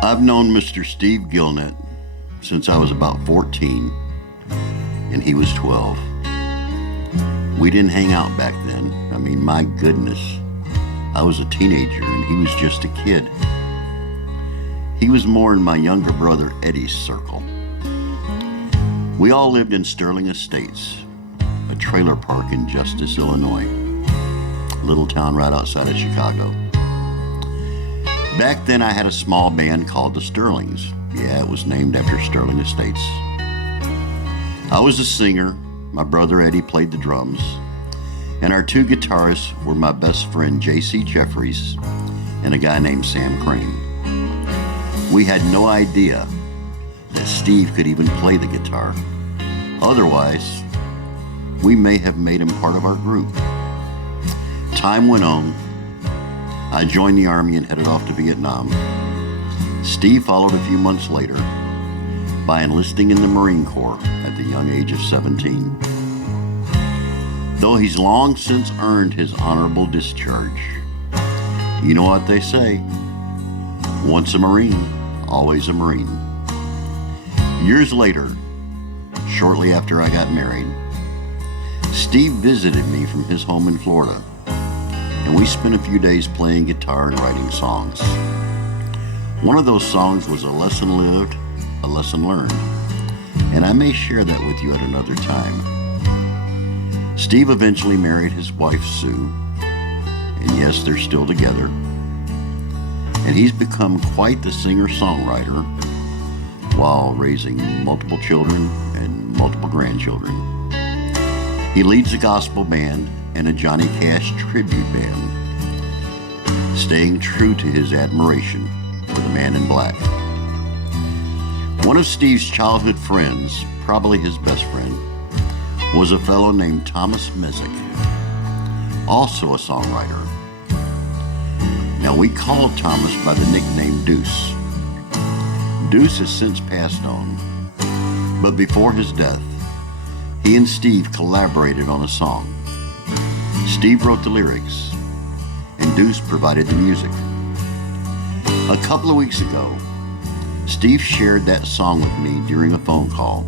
I've known Mr. Steve Gilnett since I was about 14 and he was 12. We didn't hang out back then. I mean, my goodness. I was a teenager and he was just a kid. He was more in my younger brother Eddie's circle. We all lived in Sterling Estates, a trailer park in Justice, Illinois, a little town right outside of Chicago. Back then I had a small band called the Sterlings. Yeah, it was named after Sterling Estates. I was a singer, my brother Eddie played the drums, and our two guitarists were my best friend J.C. Jeffries and a guy named Sam Crane. We had no idea that Steve could even play the guitar. Otherwise, we may have made him part of our group. Time went on. I joined the Army and headed off to Vietnam. Steve followed a few months later by enlisting in the Marine Corps at the young age of 17. Though he's long since earned his honorable discharge. You know what they say, once a Marine, always a Marine. Years later, shortly after I got married, Steve visited me from his home in Florida, and we spent a few days playing guitar and writing songs. One of those songs was a lesson lived, a lesson learned, and I may share that with you at another time. Steve eventually married his wife Sue, and yes, they're still together, and he's become quite the singer-songwriter while raising multiple children and multiple grandchildren. He leads a gospel band and a Johnny Cash tribute band, staying true to his admiration for the man in black. One of Steve's childhood friends, probably his best friend, was a fellow named Thomas Messick, also a songwriter. Now, we called Thomas by the nickname Deuce. Deuce has since passed on, but before his death, he and Steve collaborated on a song. Steve wrote the lyrics, and Deuce provided the music. A couple of weeks ago, Steve shared that song with me during a phone call,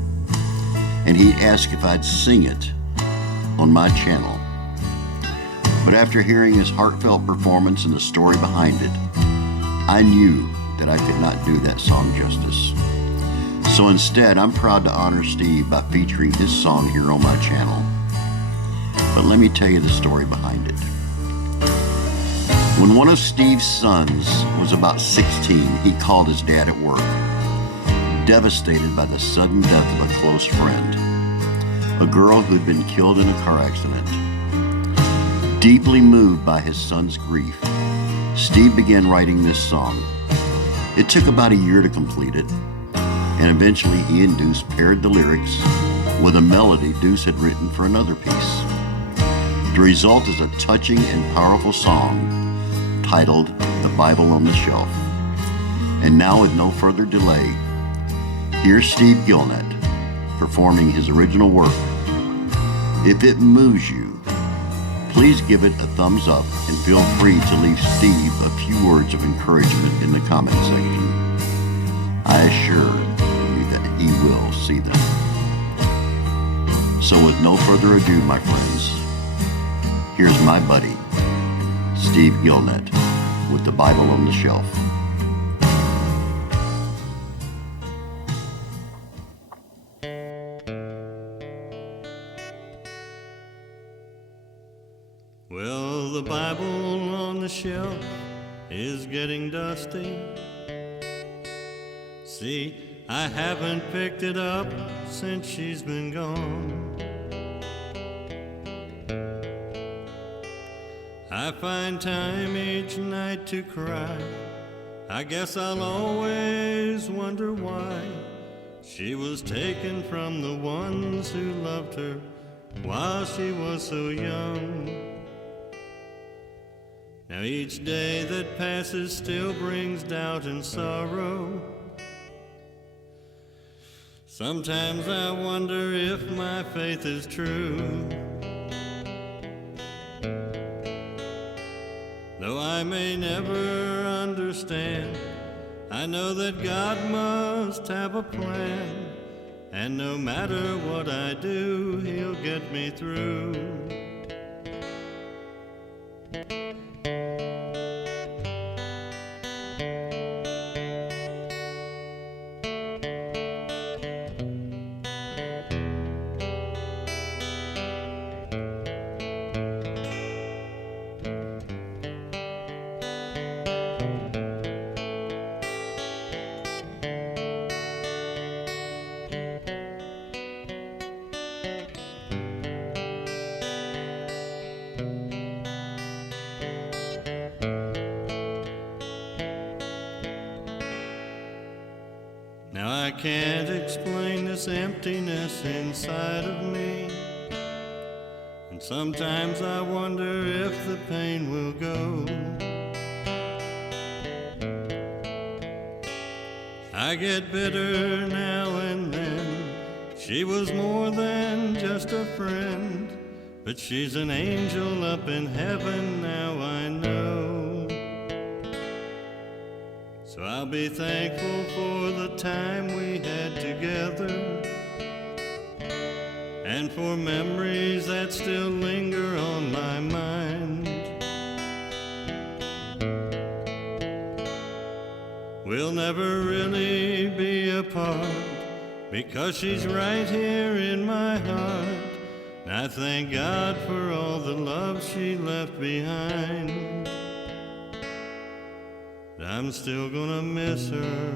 and he asked if I'd sing it on my channel. But after hearing his heartfelt performance and the story behind it, I knew that I could not do that song justice. So instead, I'm proud to honor Steve by featuring his song here on my channel. But let me tell you the story behind it. When one of Steve's sons was about 16, he called his dad at work, devastated by the sudden death of a close friend, a girl who had been killed in a car accident. Deeply moved by his son's grief, Steve began writing this song. It took about a year to complete it, and eventually he and Deuce paired the lyrics with a melody Deuce had written for another piece. The result is a touching and powerful song titled The Bible on the Shelf. And now, with no further delay, here's Steve Gilnett performing his original work. If it moves you, please give it a thumbs up and feel free to leave Steve a few words of encouragement in the comment section. I assure you that he will see them. So with no further ado, my friends, here's my buddy, Steve Gilnett, with The Bible on the Shelf. Well, the Bible on the shelf is getting dusty. See, I haven't picked it up since she's been gone. I find time each night to cry. I guess I'll always wonder why she was taken from the ones who loved her while she was so young. Now each day that passes still brings doubt and sorrow. Sometimes I wonder if my faith is true. Though I may never understand, I know that God must have a plan, and no matter what I do, He'll get me through. Now I can't explain this emptiness inside of me, and sometimes I wonder if the pain will go. I get bitter now and then. She was more than just a friend, but she's an angel up in heaven now, I know. So I'll be thankful for the time we had together, and for memories that still linger on my mind. We'll never really be apart, because she's right here in my heart. And I thank God for all the love she left behind. I'm still gonna miss her